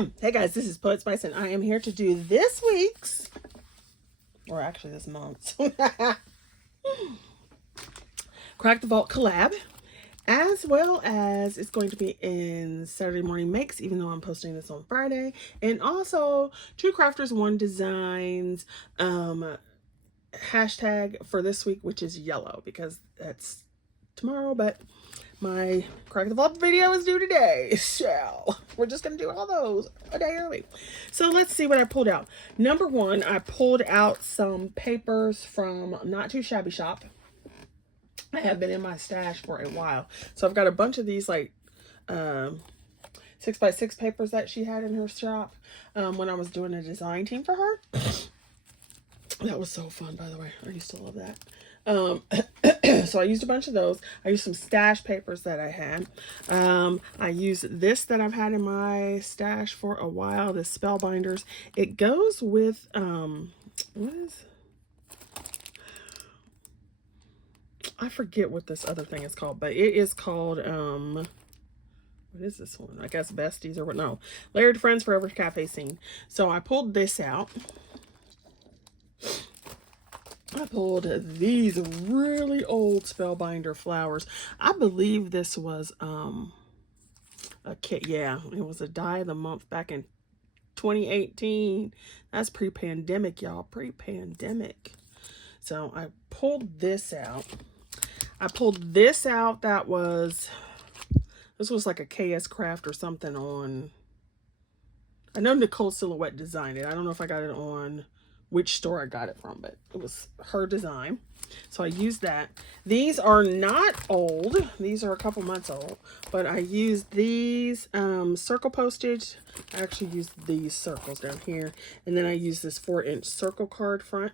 Hey guys, this is Poetspice and I am here to do this week's, or actually this month's, Crack the Vault collab, as well as it's going to be in Saturday Morning Makes, even though I'm posting this on Friday, and also 2 Crafters 1 Designs hashtag for this week, which is yellow, because that's tomorrow, but my Crack the Vault video is due today, so we're just going to do all those a day early. So let's see what I pulled out. Number 1, I pulled out some papers from Not Too Shabby Shop. I have been in my stash for a while. So I've got a bunch of these like 6x6 papers that she had in her shop when I was doing a design team for her. That was so fun, by the way. I used to love that. So I used a bunch of those. I used some stash papers that I had. I used this that I've had in my stash for a while, this Spellbinders. It goes with, what is, I forget what this other thing is called, but it is called, what is this one? I guess Besties or what? No, Layered Friends Forever Cafe Scene. So I pulled this out. I pulled these really old Spellbinder flowers. I believe this was a kit. Yeah, it was a die of the month back in 2018. That's pre-pandemic, y'all. Pre-pandemic. So I pulled this out. That was, this was like a Kscraft or something on, I know Nicole Silhouette designed it. I don't know if I got it on which store I got it from, but it was her design. So I used that. These are not old. These are a couple months old, but I used these circle postage. I actually used these circles down here, and then I used this 4-inch circle card front.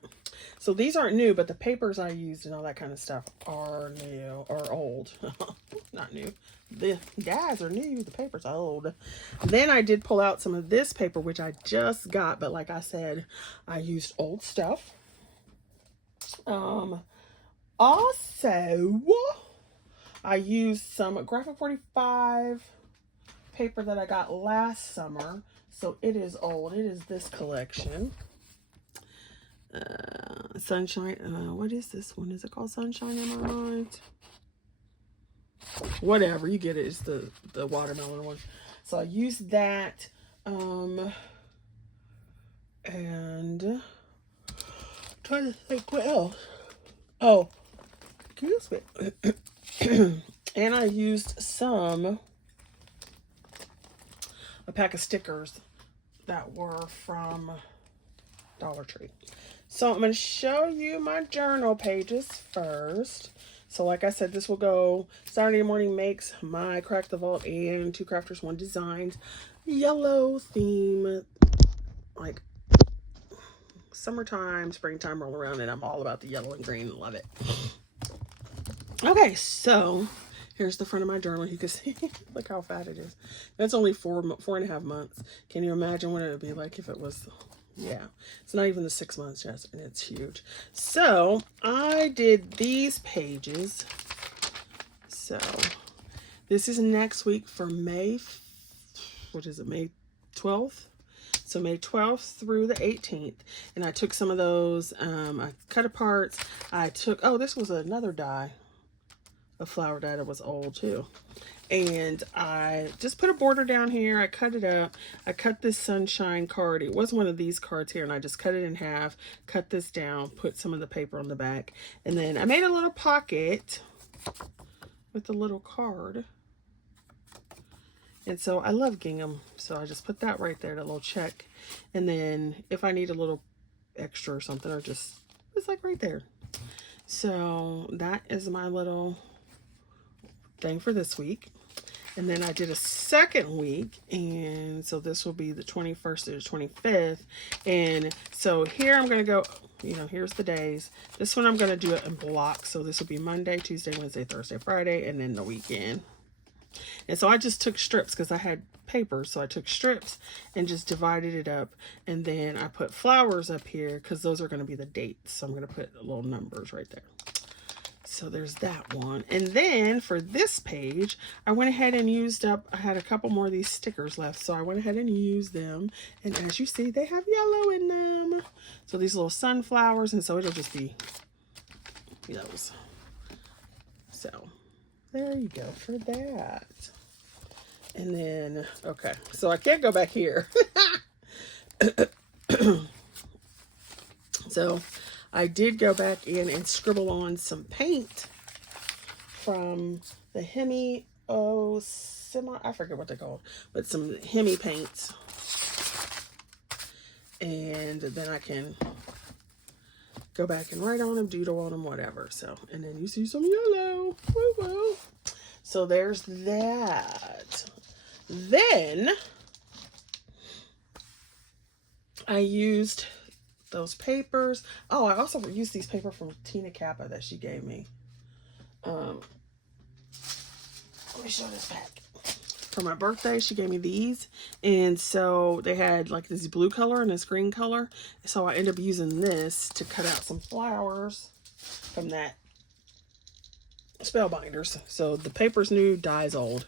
So these aren't new, but the papers I used and all that kind of stuff are new or old. Not new. The dies are new, the paper's old. Then I did pull out some of this paper, which I just got, but like I said, I used old stuff. Also, I used some Graphic 45 paper that I got last summer, so it is old. It is this collection. Sunshine, what is this one? Is it called Sunshine in My Mind? Whatever, you get it. It's the watermelon one. So I used that, and trying to think what else. Oh, excuse me. And I used a pack of stickers that were from Dollar Tree. So I'm going to show you my journal pages first. So like I said, this will go Saturday Morning Makes, my Crack the Vault, and 2 Crafters 1 Designs yellow theme. Like summertime, springtime roll around, and I'm all about the yellow and green. Love it. Okay, so here's the front of my journal. You can see, look how fat it is. That's only 4.5 months. Can you imagine what it would be like if it was? Yeah, it's not even the 6 months yet, and it's huge. So I did these pages. So this is next week for May, what is it, May 12th? So May 12th through the 18th. And I took some of those, I cut apart. I took, oh, this was another die, a flower die that was old too. And I just put a border down here. I cut it up. I cut this sunshine card. It was one of these cards here, and I just cut it in half, cut this down, put some of the paper on the back. And then I made a little pocket with a little card. And so I love gingham. So I just put that right there, that little check. And then if I need a little extra or something, or just, it's like right there. So that is my little thing for this week. And then I did a second week, and so this will be the 21st to the 25th. And so here I'm going to go, you know, here's the days. This one I'm going to do it in blocks. So this will be Monday, Tuesday, Wednesday, Thursday, Friday, and then the weekend. And so I just took strips because I had paper. So I took strips and just divided it up. And then I put flowers up here because those are going to be the dates. So I'm going to put little numbers right there. So there's that one. And then for this page, I went ahead and used up, I had a couple more of these stickers left. So I went ahead and used them. And as you see, they have yellow in them. So these little sunflowers, and so it'll just be those. So there you go for that. And then, okay, so I can't go back here. So I did go back in and scribble on some paint from the Himi, I forget what they're called, but some Himi paints. And then I can go back and write on them, doodle on them, whatever. So, and then you see some yellow. Woo woo. So there's that. Then I used those papers. Oh, I also used these paper from Tina Kappa that she gave me. Let me show this back. For my birthday, she gave me these. And so they had like this blue color and this green color. So I ended up using this to cut out some flowers from that Spellbinders. So the paper's new, dye's old.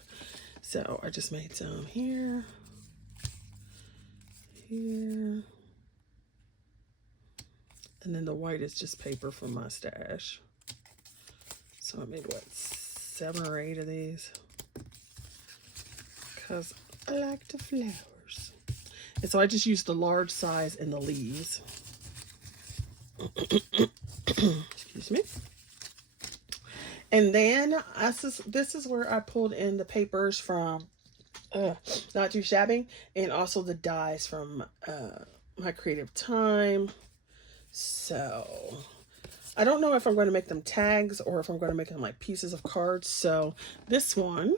So I just made some here. Here. And then the white is just paper from my stash. So I made, what, 7 or 8 of these? Because I like the flowers. And so I just used the large size in the leaves. Excuse me. And then this is where I pulled in the papers from Not Too Shabby, and also the dies from my creative time. So I don't know if I'm going to make them tags or if I'm going to make them like pieces of cards. So this one,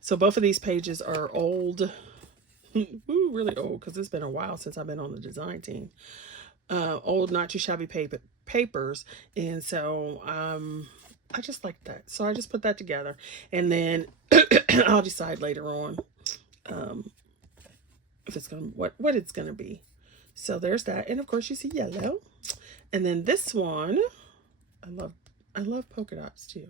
so both of these pages are old, ooh, really old, because it's been a while since I've been on the design team. Old Not Too Shabby papers. And so I just like that. So I just put that together, and then I'll decide later on if it's gonna what it's gonna be. So there's that. And of course you see yellow. And then this one, I love polka dots too.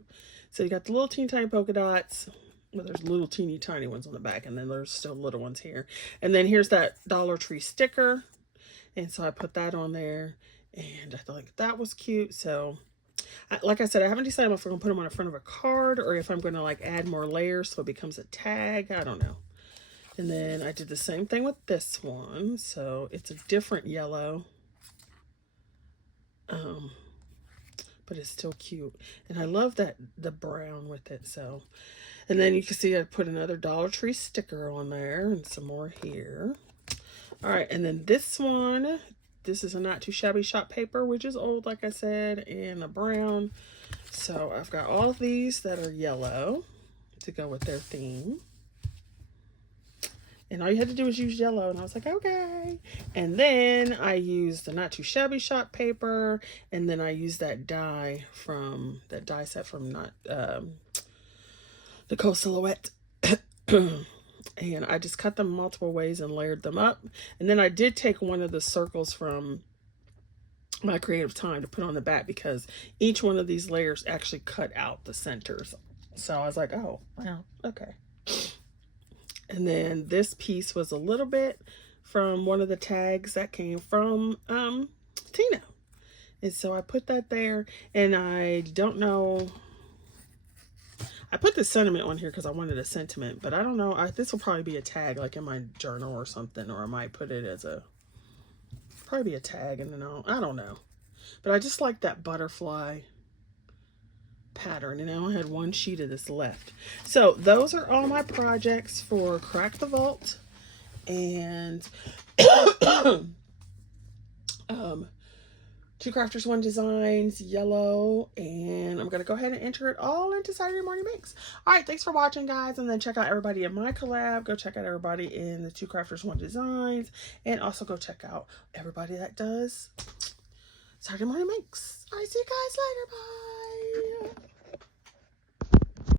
So you got the little teeny tiny polka dots. Well, there's little teeny tiny ones on the back, and then there's still little ones here. And then here's that Dollar Tree sticker. And so I put that on there, and I thought that was cute. So like I said, I haven't decided if I'm gonna put them on the front of a card or if I'm gonna like add more layers so it becomes a tag. I don't know. And then I did the same thing with this one. So it's a different yellow. But it's still cute. And I love that the brown with it. So, and then you can see I put another Dollar Tree sticker on there and some more here. All right, and then this one, this is a Not Too Shabby shop paper, which is old, like I said, and a brown. So I've got all of these that are yellow to go with their theme. And all you had to do was use yellow, and I was like, okay. And then I used the Not Too Shabby shop paper, and then I used that die set from Nicole Silhouette. And I just cut them multiple ways and layered them up. And then I did take one of the circles from my creative time to put on the back, because each one of these layers actually cut out the centers. So I was like, oh, wow, okay. And then this piece was a little bit from one of the tags that came from Tina. And so I put that there, and I don't know, I put the sentiment on here because I wanted a sentiment, but I don't know, this will probably be a tag like in my journal or something, or I might put it as probably be a tag, and then I don't know. But I just like that butterfly pattern, and I only had one sheet of this left. So those are all my projects for Crack the Vault and Two Crafters, One Designs, yellow, and I'm going to go ahead and enter it all into Saturday Morning Makes. All right, thanks for watching, guys, and then check out everybody in my collab. Go check out everybody in the Two Crafters, One Designs, and also go check out everybody that does Saturday Morning Makes. All right, see you guys later. Bye.